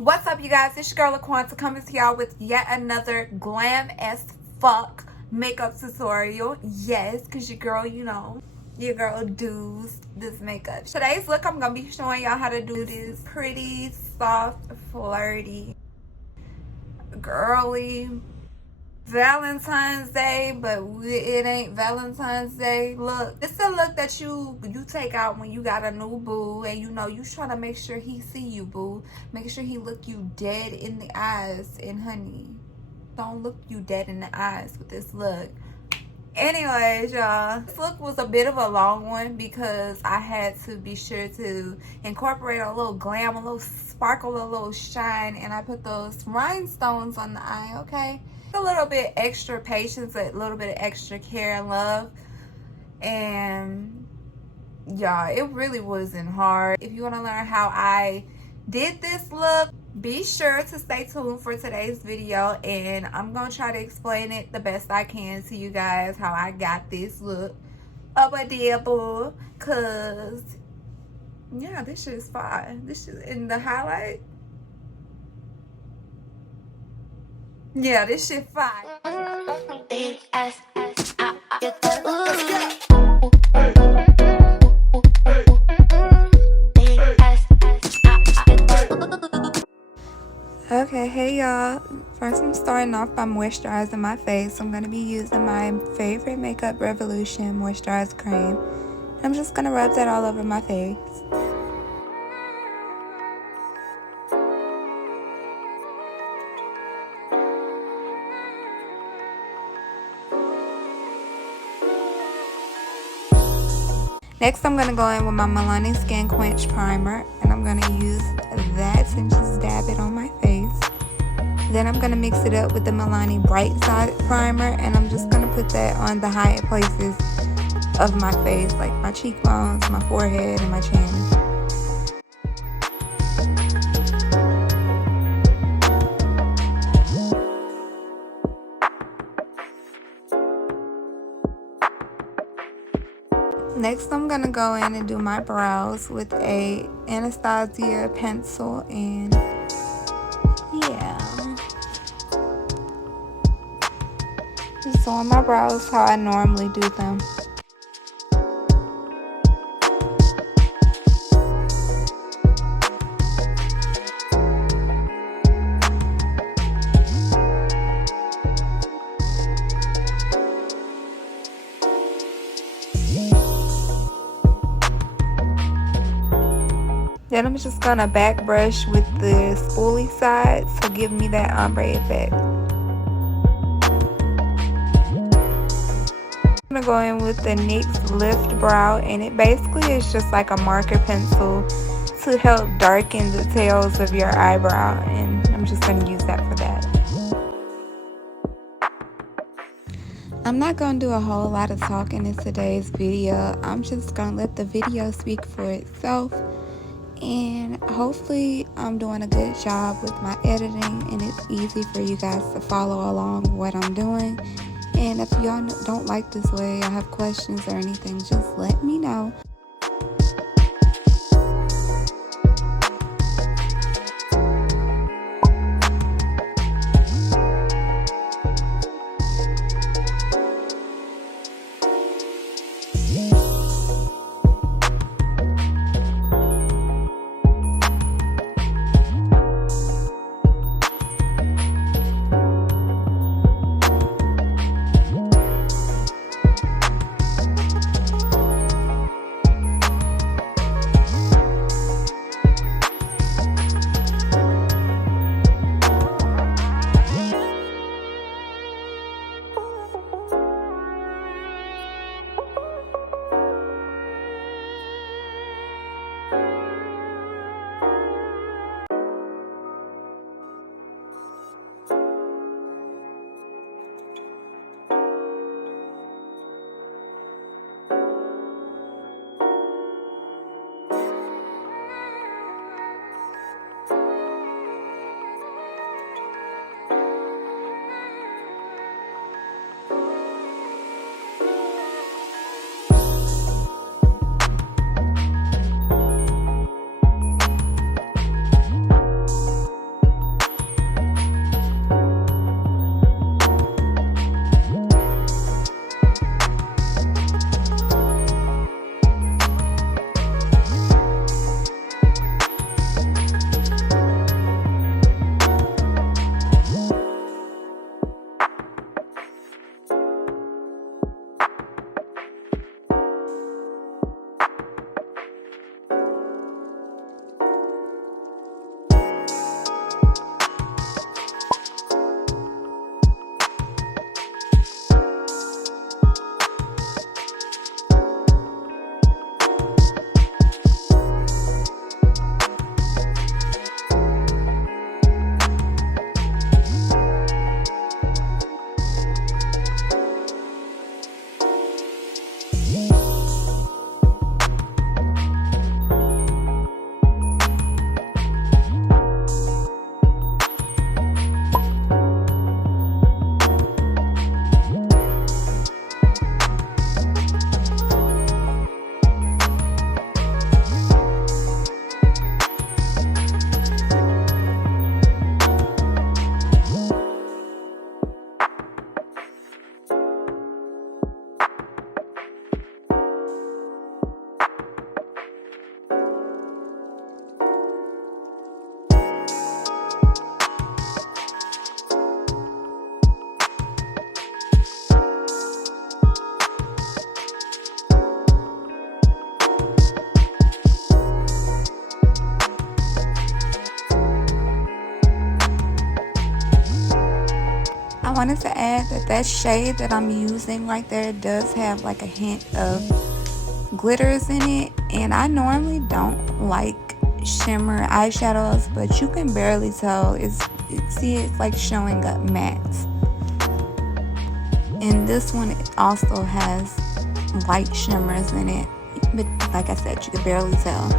What's up, you guys? It's your girl LaQuanta coming to y'all with yet another glam as fuck makeup tutorial. Yes, because your girl, you know, your girl does this makeup. Today's look, I'm going to be showing y'all how to do this pretty, soft, flirty, girly Valentine's Day, but it ain't Valentine's Day look. It's the look that you take out when you got a new boo and you know you trying to make sure he see you, boo. Make sure he look you dead in the eyes. And honey, don't look you dead in the eyes with this look. Anyways, y'all, this look was a bit of a long one because I had to be sure to incorporate a little glam, a little sparkle, a little shine, and I put those rhinestones on the eye, okay? A little bit extra patience, a little bit of extra care and love, and y'all, it really wasn't hard. If you want to learn how I did this look, be sure to stay tuned for today's video, and I'm gonna try to explain it the best I can to you guys how I got this look up a dibble, cause yeah, this shit is fire. This shit in the highlight. Yeah, this shit fire. Okay, hey y'all. First, I'm starting off by moisturizing my face. I'm going to be using my favorite Makeup Revolution moisturizer cream. I'm just going to rub that all over my face. Next, I'm going to go in with my Milani Skin Quench Primer, and I'm going to use that and just dab it on my face. Then I'm going to mix it up with the Milani Bright Side Primer, and I'm just going to put that on the higher places of my face, like my cheekbones, my forehead, and my chin. Next, I'm going to go in and do my brows with a Anastasia pencil, and yeah. Just on my brows how I normally do them. Then I'm just gonna back brush with the spoolie side to give me that ombre effect. I'm gonna go in with the NYX Lift Brow, and it basically is just like a marker pencil to help darken the tails of your eyebrow, and I'm just gonna use that for that. I'm not gonna do a whole lot of talking in today's video. I'm just gonna let the video speak for itself. And hopefully I'm doing a good job with my editing and it's easy for you guys to follow along what I'm doing. And if y'all don't like this way or have questions or anything, just let me know. I wanted to add that shade that I'm using right there does have like a hint of glitters in it, and I normally don't like shimmer eyeshadows, but you can barely tell. See, it's like showing up matte. And this one also has light shimmers in it, but like I said, you can barely tell.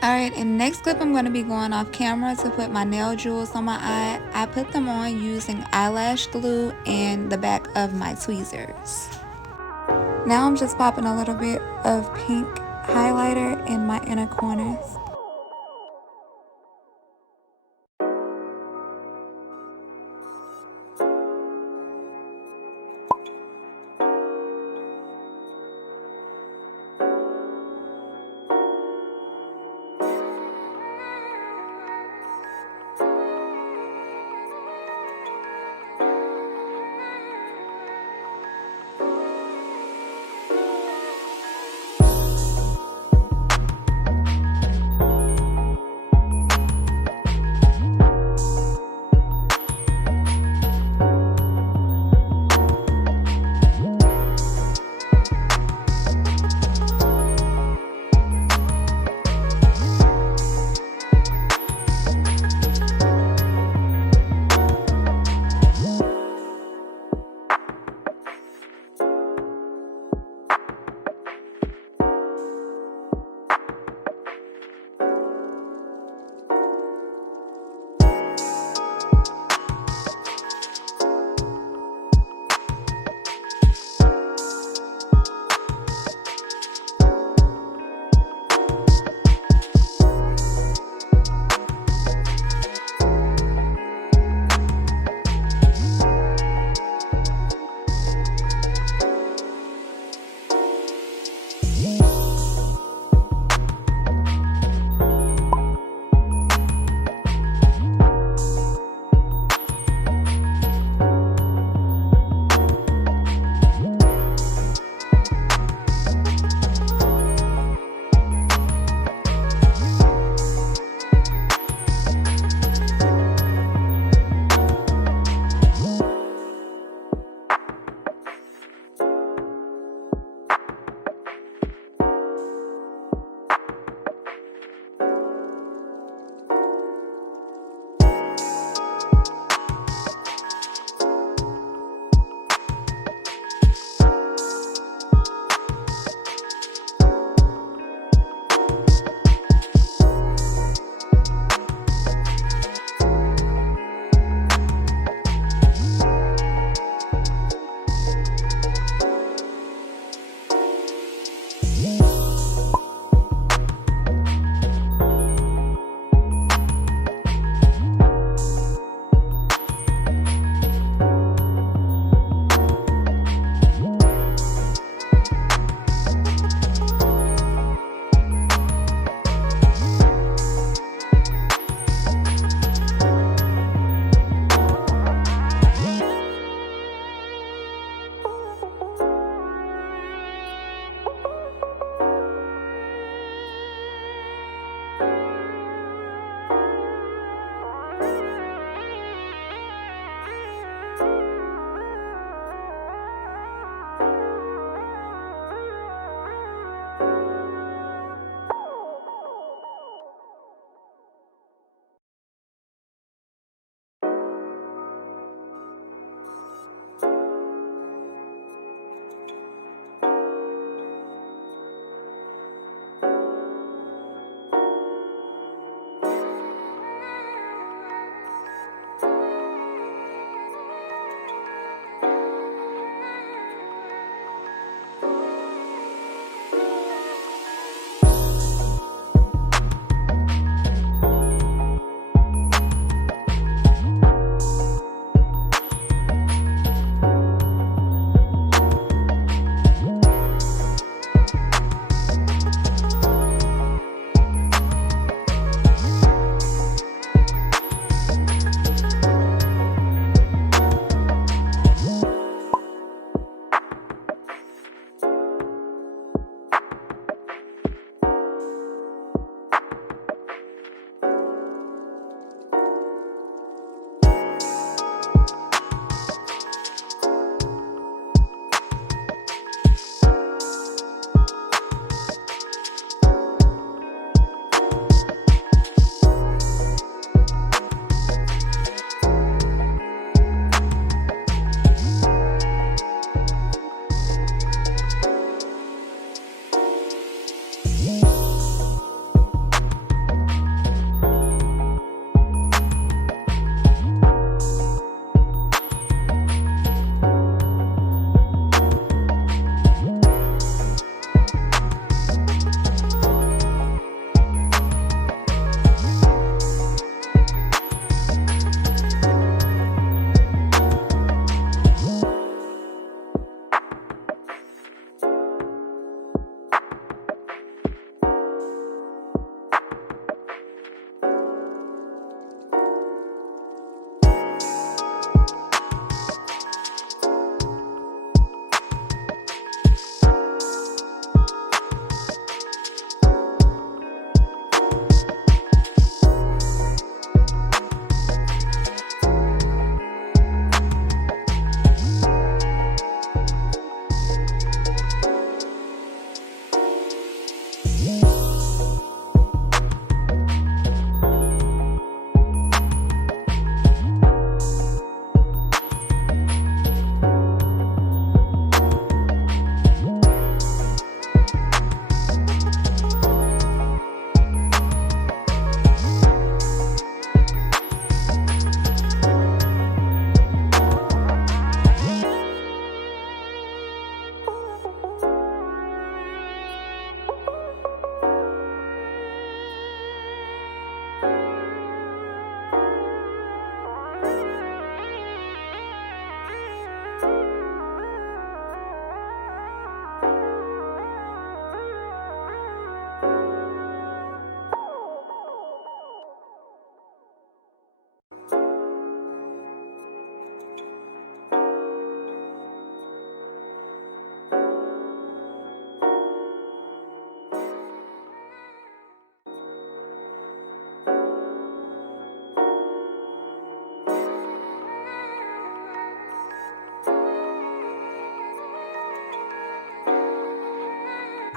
Alright, in the next clip I'm going to be going off camera to put my nail jewels on my eye. I put them on using eyelash glue and the back of my tweezers. Now I'm just popping a little bit of pink highlighter in my inner corners.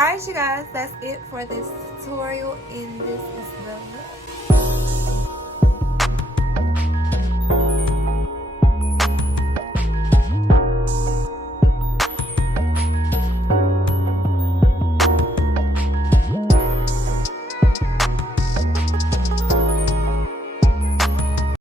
Alright, you guys, that's it for this tutorial, and this is the look.